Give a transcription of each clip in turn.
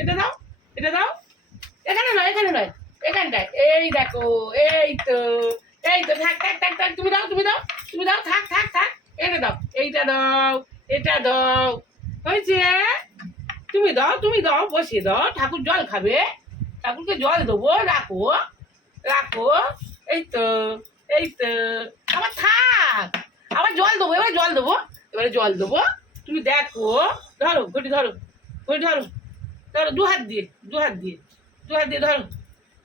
এটা দাও, এটা দাও। এখানে নয়, এখানে নয়, এখানটায়। এই দেখো, এই তো, এই তো। থাক থাক থাক থাক, তুমি দাও, তুমি দাও, তুমি দাও। থাক থাক থাক, এটা দাও, এইটা দাও, এটা দাও। হয়েছে? তুমি দাও, তুমি দাও, বসিয়ে দাও। ঠাকুর জল খাবে, ঠাকুরকে জল দেবো। রাখো, রাখো। এই তো, এই তো। আবার থাক, আবার জল দেবো, এবার জল দেবো, এবারে জল দেবো। তুমি দেখো। ধরো ঘটি, ধরো ঘটি, ধরো, ধরো। দু হাত দিয়ে, দু হাত দিয়ে, দু হাত দিয়ে ধরো,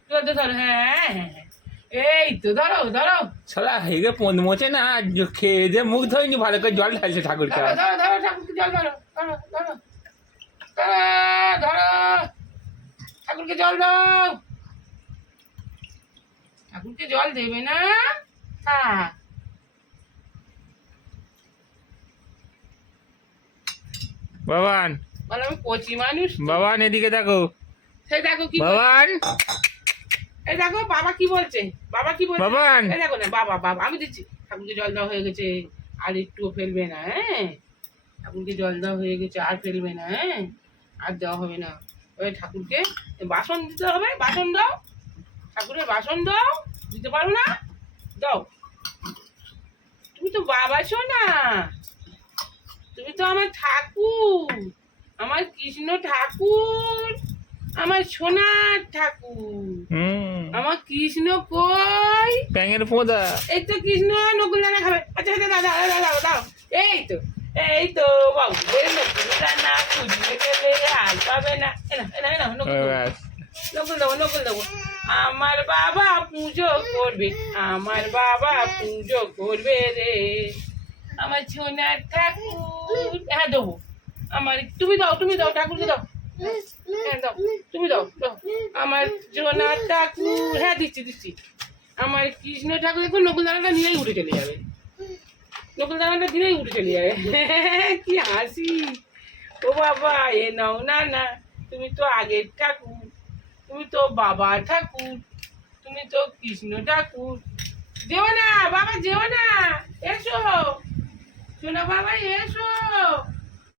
দু হাত দিয়ে ধরো। হ্যাঁ হ্যাঁ হ্যাঁ, এই তো। ধরো ধরো, সারা হেগে পন মোচে না, খেয়ে দিয়ে মুখ ধোয়নি, ভালো করে জল ঢালছে ঠাকুরকে। ধরো ধরো ধরো, ঠাকুরকে জল ধরো, ধরো ধরো, ধরো ধরো, ঠাকুরকে জল দাও। ঠাকুরকে জল দেবে না? হ্যাঁ। বাবান, বলো আমি কচি মানুষ তো। বাবান এদিকে দেখো। সেই দেখো কি বলছে। বাবান, এই দেখো বাবা কি বলছে, বাবা কি বলছে। বাবান। এই দেখো না, বাবা বাবা আমি দিচ্ছি। ঠাকুরকে জল দেওয়া হয়ে গেছে, আর একটুও ফেলবে না। হ্যাঁ, ঠাকুরকে জল দেওয়া হয়ে গেছে, আর ফেলবে না। হ্যাঁ, আর দেওয়া হবে না। ওই ঠাকুরকে বাসন দিতে হবে, বাসন দাও। ঠাকুরের বাসন দাও, দিতে পারো না? দাও। তুমি তো বাবা শোনা, তুমি তো আমার ঠাকুর, আমার কৃষ্ণ ঠাকুর, আমার সোনার ঠাকুর। আমার কৃষ্ণ কই? ব্যাঙের পোদা। এই তো কৃষ্ণ নকুল দানা খাবে। আচ্ছা আচ্ছা, দাদা দাদা দাও দাও। এই তো, এই তো বাবু, নকুল দানা খুঁজতে গেলে আর পাবে না। এনা এনা এনা, নকুল দেবো, নকুল দেবো, নকুল দেবো। আমার বাবা পুজো করবে, আমার বাবা পুজো করবে রে, আমার সোনার ঠাকুর। হ্যাঁ দেবো, আমার। তুমি দাও, তুমি দাও, ঠাকুরকে দাও। হ্যাঁ দাও, তুমি দাও, দাও। আমার সোনার ঠাকুর। হ্যাঁ দিচ্ছি দিচ্ছি। আমার কৃষ্ণ ঠাকুর দেখো, নকুল দানাটা নিয়েই উঠে চলে যাবে, নকুল দানাটা দিলেই উঠে চলে যাবে। কি হাসি! ও বাবা, এ নাও না না, তুমি তো আগের ঠাকুর, তুমি তো বাবা ঠাকুর, তুমি তো কৃষ্ণ ঠাকুর। যেও না বাবা, যেও না, এসো শোনো বাবা, এসো।